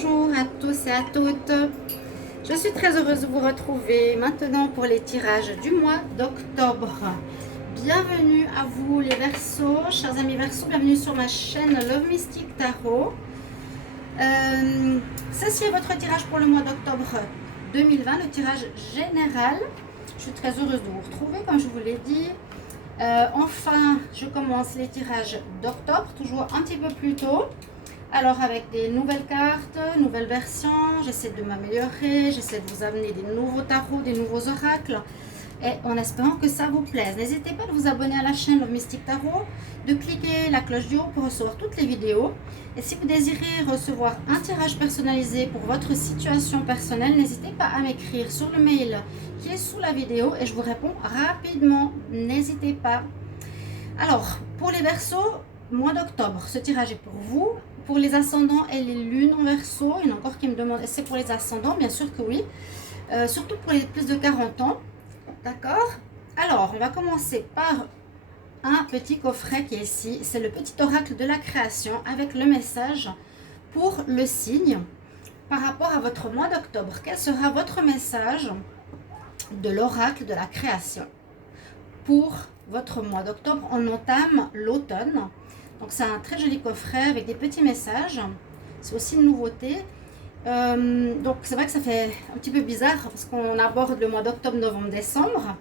Bonjour à tous et à toutes. Je suis très heureuse de vous retrouver maintenant pour les tirages du mois d'octobre. Bienvenue à vous les Verseaux, chers amis Verseaux, bienvenue sur ma chaîne Love Mystic Tarot. Ceci est votre tirage pour le mois d'octobre 2020, le tirage général. Je suis très heureuse de vous retrouver, comme je vous l'ai dit. Enfin, je commence les tirages d'octobre, toujours un petit peu plus tôt. Alors avec des nouvelles cartes, nouvelles versions, j'essaie de m'améliorer, j'essaie de vous amener des nouveaux tarots, des nouveaux oracles. Et en espérant que ça vous plaise. N'hésitez pas à vous abonner à la chaîne Love Mystic Tarot, de cliquer la cloche du haut pour recevoir toutes les vidéos. Et si vous désirez recevoir un tirage personnalisé pour votre situation personnelle, n'hésitez pas à m'écrire sur le mail qui est sous la vidéo et je vous réponds rapidement. N'hésitez pas. Alors, pour les Verseaux, mois d'octobre, ce tirage est pour vous. Pour les ascendants et les lunes en Verseau, il y en a encore qui me demandent, c'est pour les ascendants? Bien sûr que oui. Surtout pour les plus de 40 ans. D'accord? Alors, on va commencer par un petit coffret qui est ici. C'est le petit oracle de la création avec le message pour le signe par rapport à votre mois d'octobre. Quel sera votre message de l'oracle de la création pour votre mois d'octobre? On entame l'automne. Donc, c'est un très joli coffret avec des petits messages. C'est aussi une nouveauté. Donc c'est vrai que ça fait un petit peu bizarre parce qu'on aborde le mois d'octobre, novembre, décembre.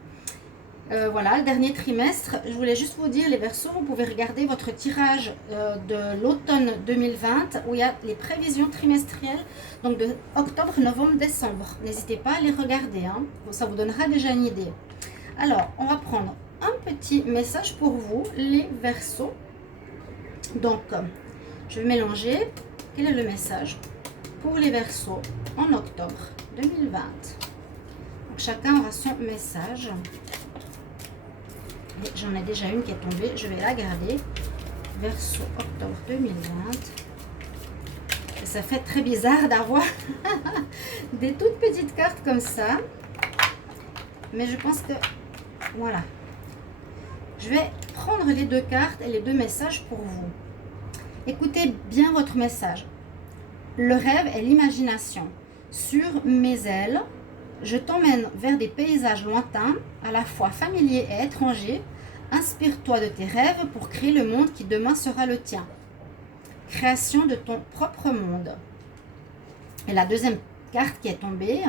Voilà, le dernier trimestre. Je voulais juste vous dire, les Verseaux, vous pouvez regarder votre tirage de l'automne 2020 où il y a les prévisions trimestrielles, donc de octobre, novembre, décembre. N'hésitez pas à les regarder, hein. Ça vous donnera déjà une idée. Alors, on va prendre un petit message pour vous, les Verseaux. Donc, je vais mélanger. Quel est le message pour les Verseaux en octobre 2020? Donc, chacun aura son message. J'en ai déjà une qui est tombée, je vais la garder. Verseau octobre 2020. Et ça fait très bizarre d'avoir des toutes petites cartes comme ça. Mais je pense que voilà. Je vais prendre les deux cartes et les deux messages pour vous. Écoutez bien votre message. Le rêve est l'imagination. Sur mes ailes, je t'emmène vers des paysages lointains, à la fois familiers et étrangers. Inspire-toi de tes rêves pour créer le monde qui demain sera le tien. Création de ton propre monde. Et la deuxième carte qui est tombée,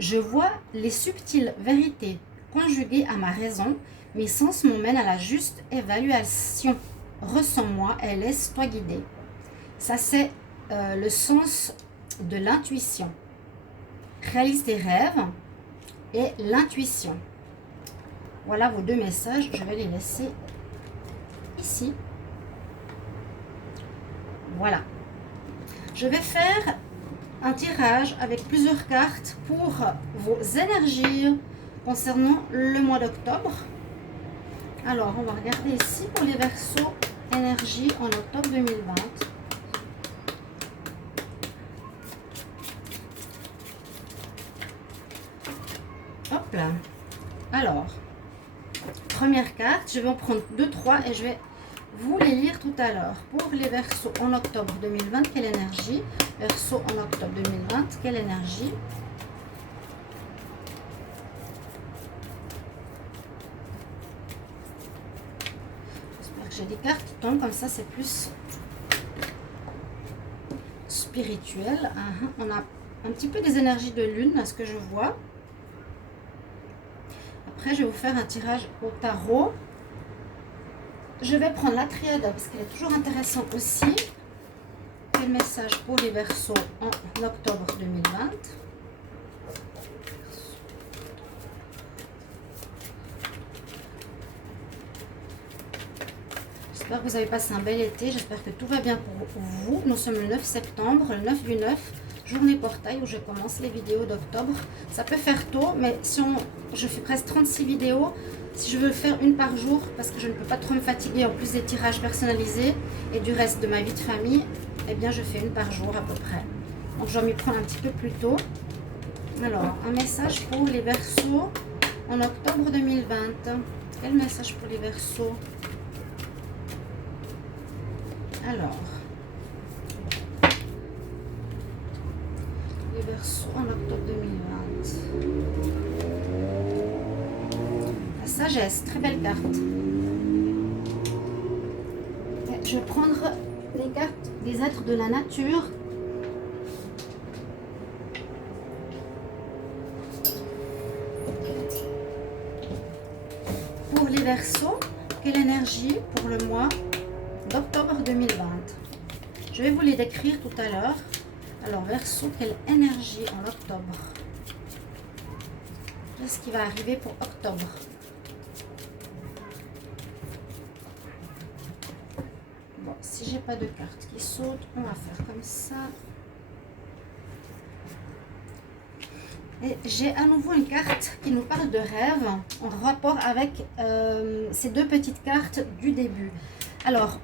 je vois les subtiles vérités conjuguées à ma raison. Mes sens m'emmènent à la juste évaluation. Ressens-moi et laisse-toi guider. Ça, c'est le sens de l'intuition. Réalise tes rêves et l'intuition. Voilà vos deux messages. Je vais les laisser ici. Voilà. Je vais faire un tirage avec plusieurs cartes pour vos énergies concernant le mois d'octobre. Alors, on va regarder ici pour les Verseaux, énergie en octobre 2020. Hop là. Alors, première carte, je vais en prendre 2, 3 et je vais vous les lire tout à l'heure. Pour les Verseaux en octobre 2020, quelle énergie? Verseaux en octobre 2020, quelle énergie? J'espère que j'ai des cartes qui tombent comme ça, c'est plus spirituel. On a un petit peu des énergies de lune, à ce que je vois. Après, je vais vous faire un tirage au tarot. Je vais prendre la triade parce qu'elle est toujours intéressante aussi. Quel message pour les Verseaux en octobre 2020? J'espère que vous avez passé un bel été. J'espère que tout va bien pour vous. Nous sommes le 9 septembre, le 9 du 9. Journée portail où je commence les vidéos d'octobre. Ça peut faire tôt, mais si je fais presque 36 vidéos, si je veux faire une par jour, parce que je ne peux pas trop me fatiguer en plus des tirages personnalisés et du reste de ma vie de famille, eh bien je fais une par jour à peu près. Donc je vais m'y prendre un petit peu plus tôt. Alors, un message pour les Verseaux en octobre 2020. Quel message pour les Verseaux? Alors, Verseau en octobre 2020. La sagesse, très belle carte. Je vais prendre les cartes des êtres de la nature. Pour les Verseaux, quelle énergie pour le mois d'octobre 2020? Je vais vous les décrire tout à l'heure. Alors, Verseau, quelle énergie en octobre? Qu'est-ce qui va arriver pour octobre? Bon, si j'ai pas de carte qui saute, on va faire comme ça. Et j'ai à nouveau une carte qui nous parle de rêve en rapport avec ces deux petites cartes du début. Alors,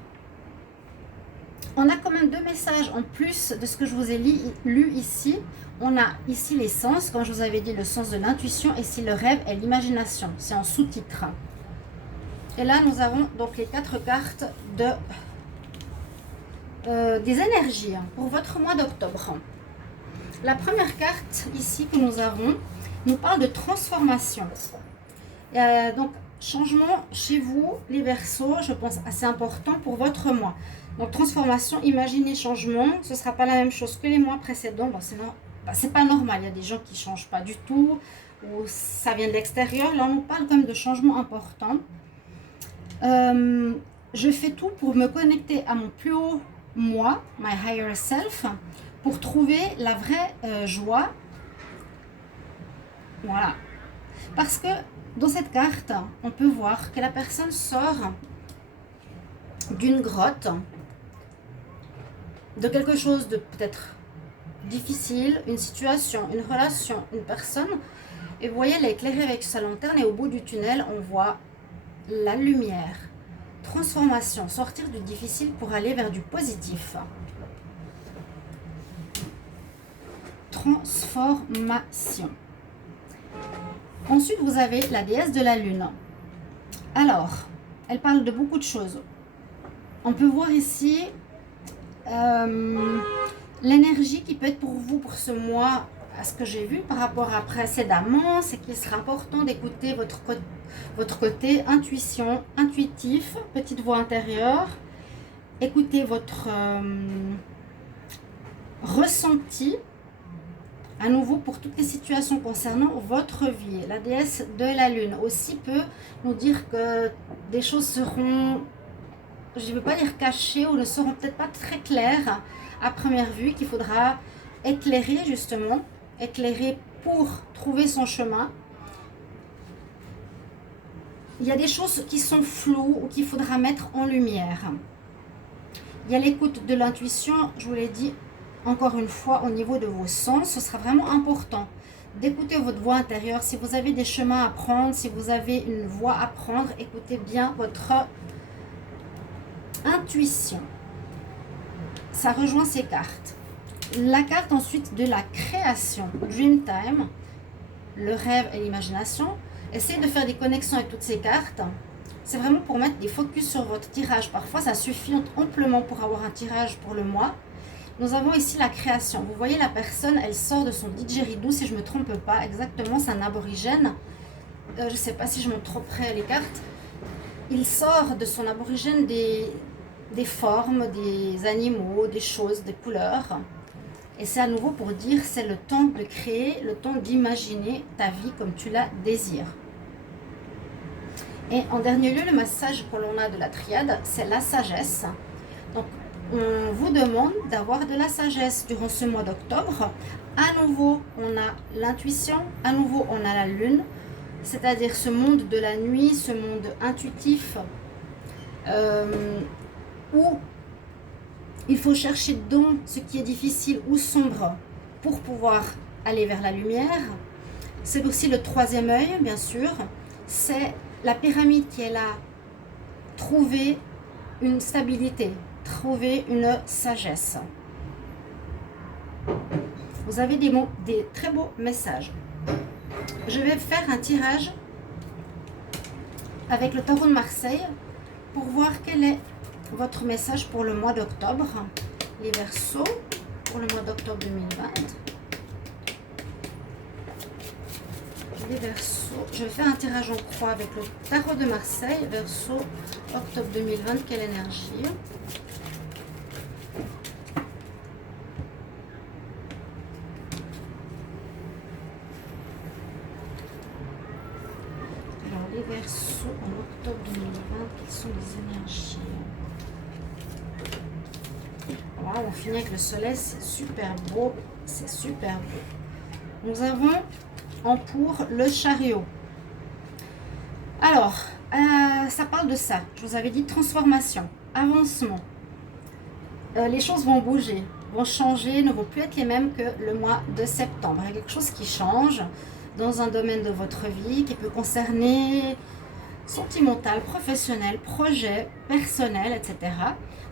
on a quand même deux messages en plus de ce que je vous ai lu ici. On a ici les sens, comme je vous avais dit, le sens de l'intuition, et ici le rêve et l'imagination. C'est en sous-titre. Et là, nous avons donc les quatre cartes des énergies pour votre mois d'octobre. La première carte ici que nous avons nous parle de transformation. Donc, changement chez vous, les Verseaux, je pense assez important pour votre mois. Donc, transformation, imaginez changement, ce ne sera pas la même chose que les mois précédents. Bon, c'est pas normal, il y a des gens qui ne changent pas du tout, ou ça vient de l'extérieur. Là, on nous parle quand même de changement important. Je fais tout pour me connecter à mon plus haut moi, my higher self, pour trouver la vraie joie. Voilà. Parce que dans cette carte, on peut voir que la personne sort d'une grotte, de quelque chose de peut-être difficile, une situation, une relation, une personne. Et vous voyez, elle est éclairée avec sa lanterne et au bout du tunnel, on voit la lumière. Transformation, sortir du difficile pour aller vers du positif. Transformation. Ensuite, vous avez la déesse de la lune. Alors, elle parle de beaucoup de choses. On peut voir ici l'énergie qui peut être pour vous pour ce mois, à ce que j'ai vu par rapport à précédemment, c'est qu'il sera important d'écouter votre côté intuition, intuitif, petite voix intérieure. Écoutez votre ressenti, à nouveau pour toutes les situations concernant votre vie. La déesse de la lune aussi peut nous dire que des choses seront, je ne veux pas dire cachées, ou ne seront peut-être pas très claires à première vue, qu'il faudra éclairer justement, éclairer pour trouver son chemin. Il y a des choses qui sont floues ou qu'il faudra mettre en lumière. Il y a l'écoute de l'intuition, je vous l'ai dit encore une fois, au niveau de vos sens. Ce sera vraiment important d'écouter votre voix intérieure. Si vous avez des chemins à prendre, si vous avez une voix à prendre, écoutez bien votre intuition. Ça rejoint ces cartes. La carte ensuite de la création, Dreamtime, le rêve et l'imagination. Essayez de faire des connexions avec toutes ces cartes. C'est vraiment pour mettre des focus sur votre tirage. Parfois, ça suffit amplement pour avoir un tirage pour le mois. Nous avons ici la création. Vous voyez la personne, elle sort de son didgeridoo, si je ne me trompe pas. Exactement, c'est un aborigène. Je ne sais pas si je montre trop près les cartes. Il sort de son aborigène des formes, des animaux, des choses, des couleurs. Et c'est à nouveau pour dire, c'est le temps de créer, le temps d'imaginer ta vie comme tu la désires. Et en dernier lieu, le message que l'on a de la triade, c'est la sagesse. Donc, on vous demande d'avoir de la sagesse durant ce mois d'octobre. À nouveau, on a l'intuition, à nouveau, on a la lune, c'est-à-dire ce monde de la nuit, ce monde intuitif, où il faut chercher dans ce qui est difficile ou sombre pour pouvoir aller vers la lumière. C'est aussi le troisième œil, bien sûr. C'est la pyramide qui est là. Trouver une stabilité, trouver une sagesse. Vous avez des très beaux messages. Je vais faire un tirage avec le tarot de Marseille pour voir quel est votre message pour le mois d'octobre. Les Verseaux pour le mois d'octobre 2020. les Verseaux, je vais faire un tirage en croix avec le tarot de Marseille. Verseau, octobre 2020, quelle énergie? Alors, les Verseaux en octobre 2020, quelles sont les énergies? Voilà, on finit avec le soleil, c'est super beau. C'est super beau. Nous avons en pour le chariot. Alors, ça parle de ça. Je vous avais dit transformation, avancement. Les choses vont bouger, vont changer, ne vont plus être les mêmes que le mois de septembre. Il y a quelque chose qui change dans un domaine de votre vie qui peut concerner sentimental, professionnel, projet, personnel, etc.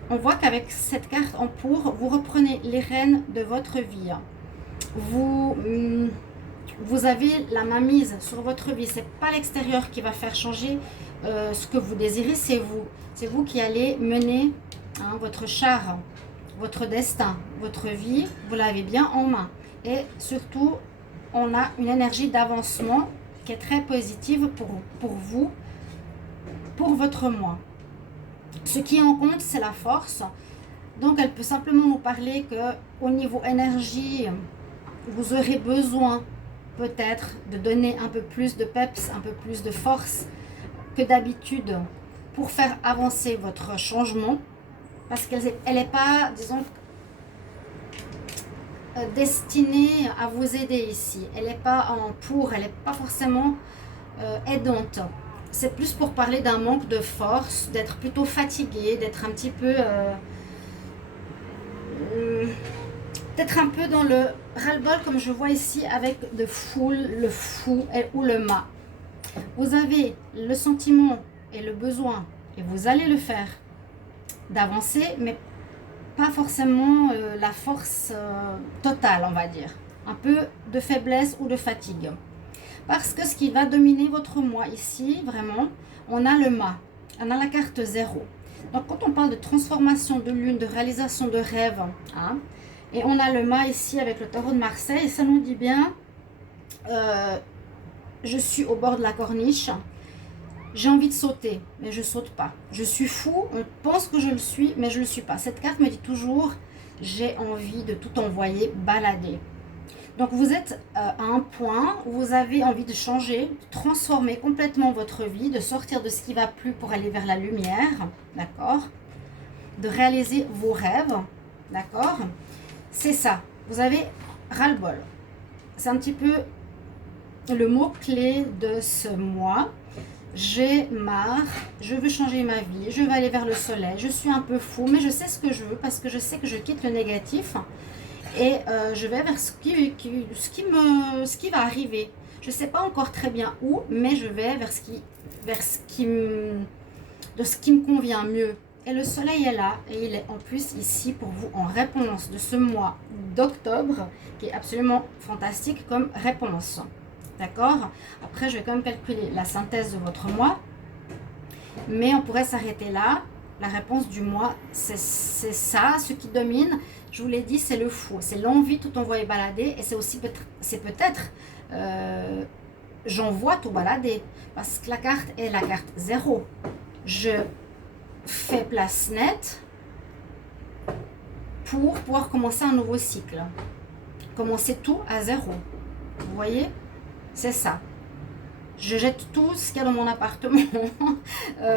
On voit qu'avec cette carte en pour, vous reprenez les rênes de votre vie. Vous avez la main mise sur votre vie. C'est pas l'extérieur qui va faire changer ce que vous désirez, c'est vous. C'est vous qui allez mener votre char, votre destin, votre vie. Vous l'avez bien en main. Et surtout, on a une énergie d'avancement qui est très positive pour vous, pour votre moi. Ce qui en compte, c'est la force. Donc, elle peut simplement nous parler qu'au niveau énergie, vous aurez besoin peut-être de donner un peu plus de peps, un peu plus de force que d'habitude pour faire avancer votre changement. Parce qu'elle n'est pas, disons, destinée à vous aider ici. Elle n'est pas en pour, elle n'est pas forcément aidante. C'est plus pour parler d'un manque de force, d'être plutôt fatigué, d'être un petit peu... d'être un peu dans le ras-le-bol comme je vois ici avec le fou ou le mât. Vous avez le sentiment et le besoin, et vous allez le faire, d'avancer, mais pas forcément la force totale, on va dire. Un peu de faiblesse ou de fatigue. Parce que ce qui va dominer votre moi ici, vraiment, on a le mât, on a la carte 0. Donc quand on parle de transformation de lune, de réalisation de rêve, et on a le mât ici avec le tarot de Marseille, ça nous dit bien, je suis au bord de la corniche, j'ai envie de sauter, mais je ne saute pas. Je suis fou, on pense que je le suis, mais je ne le suis pas. Cette carte me dit toujours, j'ai envie de tout envoyer balader. Donc vous êtes à un point où vous avez envie de changer, de transformer complètement votre vie, de sortir de ce qui ne va plus pour aller vers la lumière, d'accord? De réaliser vos rêves, d'accord? C'est ça, vous avez ras-le-bol. C'est un petit peu le mot-clé de ce mois. J'ai marre, je veux changer ma vie, je veux aller vers le soleil, je suis un peu fou, mais je sais ce que je veux parce que je sais que je quitte le négatif et je vais vers ce qui va arriver. Je ne sais pas encore très bien où, mais je vais vers ce qui me convient mieux. Et le soleil est là et il est en plus ici pour vous en réponse de ce mois d'octobre qui est absolument fantastique comme réponse. D'accord? Après, je vais quand même calculer la synthèse de votre mois. Mais on pourrait s'arrêter là. La réponse du mois, c'est ça. Ce qui domine, je vous l'ai dit, c'est le fou. C'est l'envie tout envoyer balader. Et c'est aussi peut-être j'envoie tout balader. Parce que la carte est la carte 0. Je fais place nette pour pouvoir commencer un nouveau cycle. Commencer tout à 0. Vous voyez? C'est ça. Je jette tout ce qu'il y a dans mon appartement,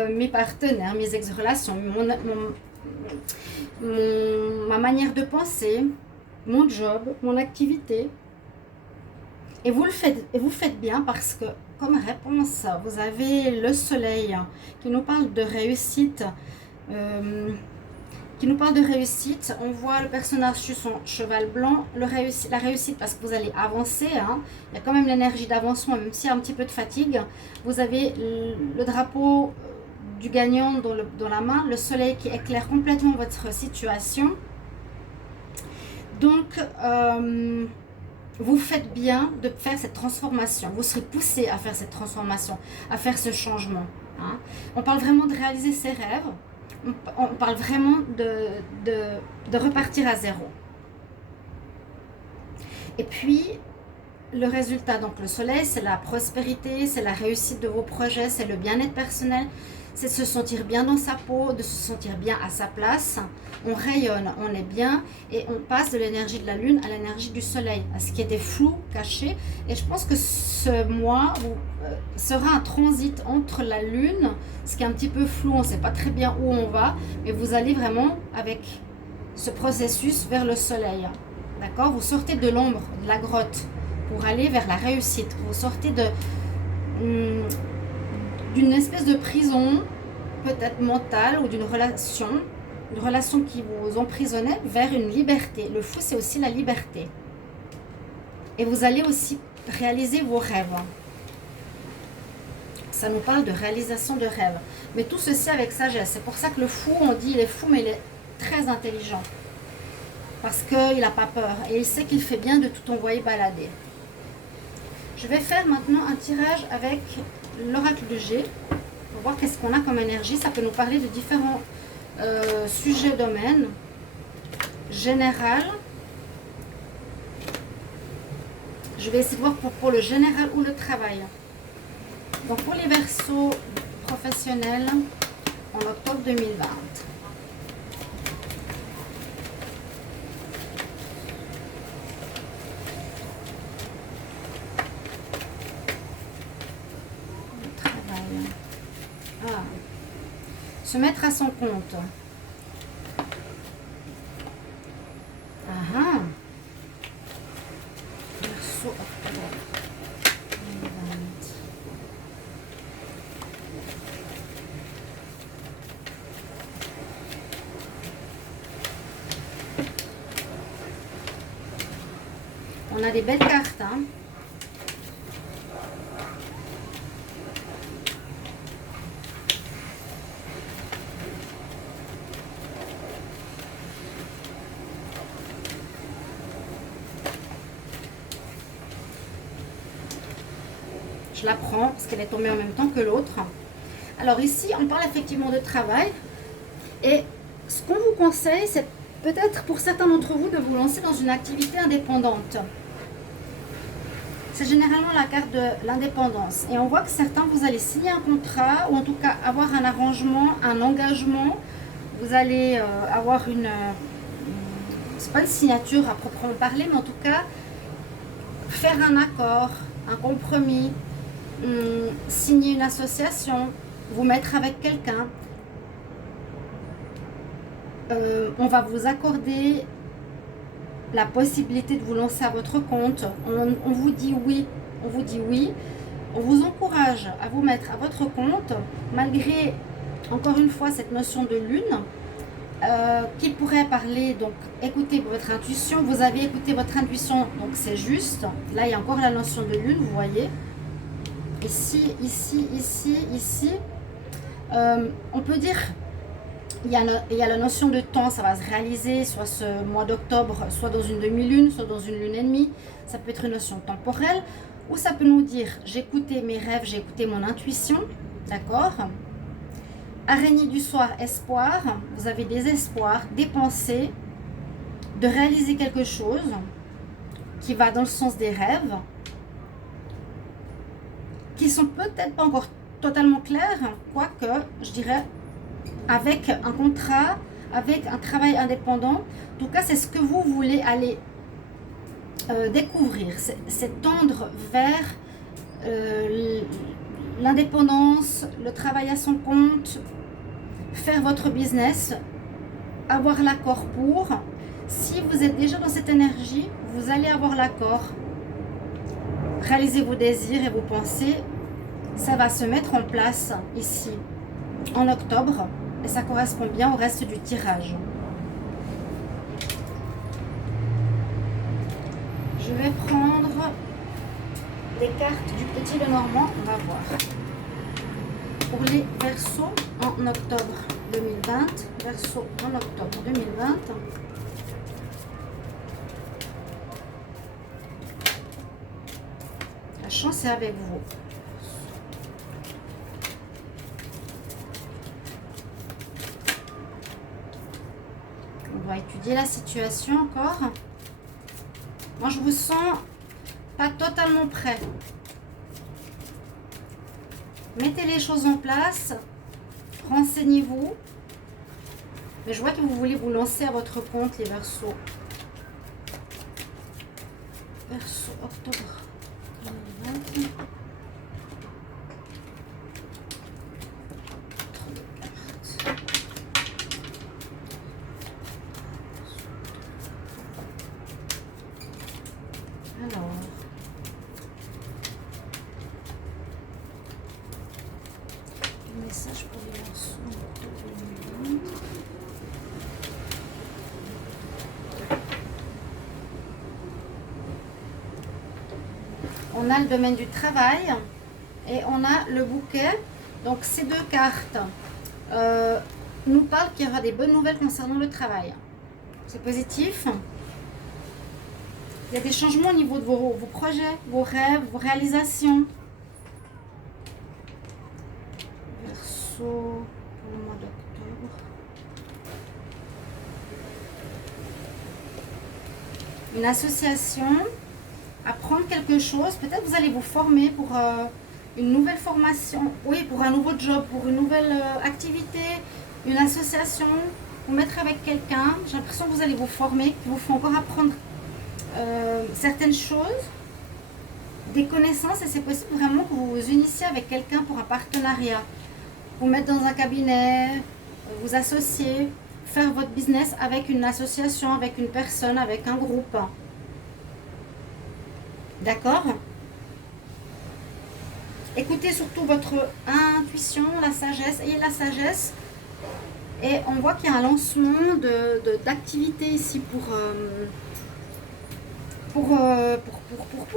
mes partenaires, mes ex-relations, ma manière de penser, mon job, mon activité. Et vous le faites, et vous faites bien parce que, comme réponse, vous avez le soleil qui nous parle de réussite. On voit le personnage sur son cheval blanc, la réussite parce que vous allez avancer, il y a quand même l'énergie d'avancement, même s'il y a un petit peu de fatigue. Vous avez le drapeau du gagnant dans la main, le soleil qui éclaire complètement votre situation. Donc, vous faites bien de faire cette transformation, vous serez poussé à faire cette transformation, à faire ce changement. On parle vraiment de réaliser ses rêves. On parle vraiment de repartir à 0. Et puis, le résultat, donc le soleil, c'est la prospérité, c'est la réussite de vos projets, c'est le bien-être personnel, c'est de se sentir bien dans sa peau, de se sentir bien à sa place. On rayonne, on est bien et on passe de l'énergie de la lune à l'énergie du soleil, à ce qui était flou, caché. Et je pense que ce mois sera un transit entre la lune, ce qui est un petit peu flou, on ne sait pas très bien où on va, mais vous allez vraiment avec ce processus vers le soleil. D'accord? Vous sortez de l'ombre, de la grotte, pour aller vers la réussite. Vous sortez d'une espèce de prison, peut-être mentale, ou d'une relation, une relation qui vous emprisonnait, vers une liberté. Le fou, c'est aussi la liberté. Et vous allez aussi réaliser vos rêves. Ça nous parle de réalisation de rêves. Mais tout ceci avec sagesse. C'est pour ça que le fou, on dit il est fou, mais il est très intelligent. Parce qu'il n'a pas peur. Et il sait qu'il fait bien de tout envoyer balader. Je vais faire maintenant un tirage avec l'oracle de G pour voir qu'est-ce qu'on a comme énergie. Ça peut nous parler de différents sujets, domaines. Général. Je vais essayer de voir pour le général ou le travail. Donc pour les Verseaux professionnels en octobre 2020. Se mettre à son compte. Verseau, octobre 2020. On a des belles cartes, hein. Je la prends parce qu'elle est tombée en même temps que l'autre. Alors ici, on parle effectivement de travail. Et ce qu'on vous conseille, c'est peut-être pour certains d'entre vous de vous lancer dans une activité indépendante. C'est généralement la carte de l'indépendance. Et on voit que certains, vous allez signer un contrat ou en tout cas avoir un arrangement, un engagement. Vous allez avoir une... c'est pas une signature à proprement parler, mais en tout cas, faire un accord, un compromis, signer une association, vous mettre avec quelqu'un. On va vous accorder la possibilité de vous lancer à votre compte. On vous dit oui, on vous dit oui. On vous encourage à vous mettre à votre compte, malgré, encore une fois, cette notion de lune, qui pourrait parler, donc, écoutez votre intuition. Vous avez écouté votre intuition, donc c'est juste. Là, il y a encore la notion de lune, vous voyez. Ici, ici, ici, ici. On peut dire... Il y a la notion de temps, ça va se réaliser soit ce mois d'octobre, soit dans une demi-lune, soit dans une lune et demie. Ça peut être une notion temporelle, ou ça peut nous dire j'ai écouté mes rêves, j'ai écouté mon intuition, d'accord. Araignée du soir, espoir, vous avez des espoirs, des pensées, de réaliser quelque chose qui va dans le sens des rêves, qui sont peut-être pas encore totalement clairs, quoique je dirais avec un contrat, avec un travail indépendant. En tout cas, c'est ce que vous voulez aller découvrir. C'est tendre vers l'indépendance, le travail à son compte, faire votre business, avoir l'accord pour. Si vous êtes déjà dans cette énergie, vous allez avoir l'accord. Réaliser vos désirs et vos pensées, ça va se mettre en place ici, en octobre. Et ça correspond bien au reste du tirage. Je vais prendre les cartes du Petit Lenormand, on va voir. Pour les Verseaux en octobre 2020, Verseaux en octobre 2020. La chance est avec vous. On va étudier la situation encore. Moi, je vous sens pas totalement prêt. Mettez les choses en place, renseignez-vous. Mais je vois que vous voulez vous lancer à votre compte, les Verseaux. Verseau, octobre 2020. Alors, le message pour les Verseaux en octobre 2020. On a le domaine du travail et on a le bouquet. Donc ces deux cartes nous parlent qu'il y aura des bonnes nouvelles concernant le travail. C'est positif. Il y a des changements au niveau de vos projets, vos rêves, vos réalisations. Verseau pour le mois d'octobre. Une association, apprendre quelque chose. Peut-être vous allez vous former pour une nouvelle formation, oui, pour un nouveau job, pour une nouvelle activité, une association, vous mettre avec quelqu'un. J'ai l'impression que vous allez vous former, qu'il vous faut encore apprendre certaines choses, des connaissances, et c'est possible vraiment que vous vous unissiez avec quelqu'un pour un partenariat. Vous mettre dans un cabinet, vous associer, faire votre business avec une association, avec une personne, avec un groupe. D'accord? Écoutez surtout votre intuition, la sagesse, ayez la sagesse. Et on voit qu'il y a un lancement d'activité ici pour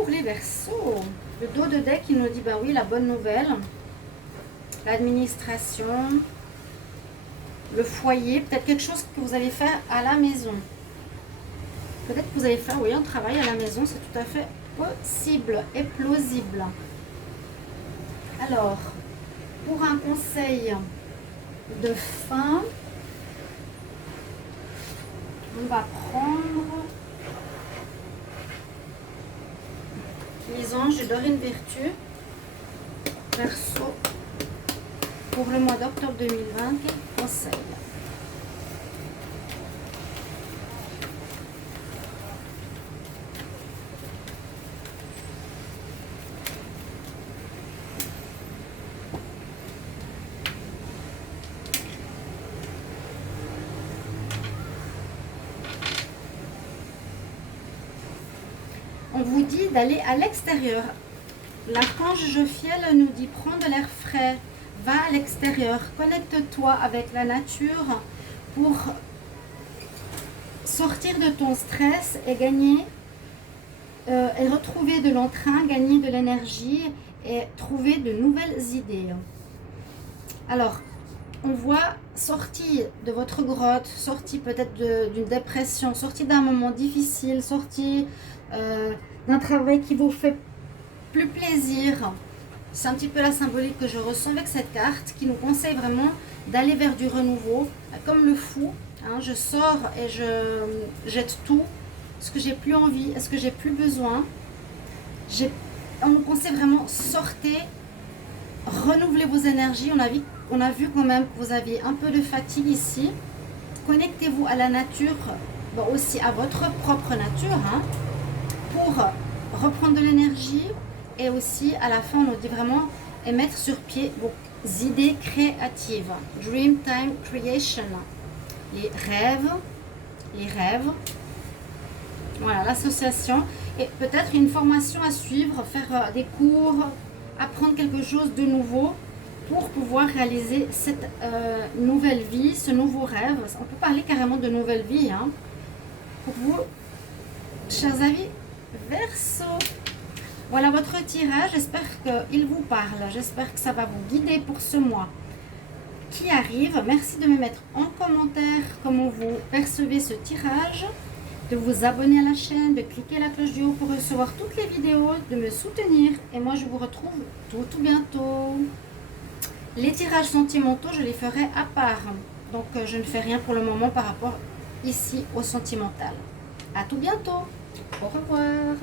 les Verseaux. Le dos de deck qui nous dit, bah oui, la bonne nouvelle. L'administration, le foyer, peut-être quelque chose que vous allez faire à la maison. Peut-être que vous allez faire, oui, un travail à la maison, c'est tout à fait possible et plausible. Alors, pour un conseil de fin, on va prendre les anges de Dorine Virtue, Verseau, pour le mois d'octobre 2020, quel conseil? On vous dit d'aller à l'extérieur. L'archange Jophiel nous dit prends de l'air frais, va à l'extérieur, connecte-toi avec la nature pour sortir de ton stress et gagner et retrouver de l'entrain, gagner de l'énergie et trouver de nouvelles idées. Alors, on voit sortie de votre grotte, sortie peut-être d'une dépression, sortie d'un moment difficile, sortie d'un travail qui vous fait plus plaisir. C'est un petit peu la symbolique que je ressens avec cette carte qui nous conseille vraiment d'aller vers du renouveau. Comme le fou, hein, je sors et je jette tout. Ce que j'ai plus envie, est-ce que j'ai plus besoin. On nous conseille vraiment sortez, renouvelez vos énergies. On a vu quand même que vous aviez un peu de fatigue ici. Connectez-vous à la nature, bon, aussi à votre propre nature, hein, pour reprendre de l'énergie. Et aussi, à la fin, on nous dit vraiment et mettre sur pied vos idées créatives. Dream Time Creation. Les rêves. Voilà, l'association. Et peut-être une formation à suivre, faire des cours, apprendre quelque chose de nouveau pour pouvoir réaliser cette nouvelle vie, ce nouveau rêve. On peut parler carrément de nouvelle vie, hein, pour vous, chers amis Verseau. Voilà votre tirage, j'espère qu'il vous parle, j'espère que ça va vous guider pour ce mois qui arrive. Merci de me mettre en commentaire comment vous percevez ce tirage, de vous abonner à la chaîne, de cliquer la cloche du haut pour recevoir toutes les vidéos, de me soutenir. Et moi je vous retrouve tout bientôt. Les tirages sentimentaux, je les ferai à part, donc je ne fais rien pour le moment par rapport ici au sentimental. À tout bientôt, au revoir.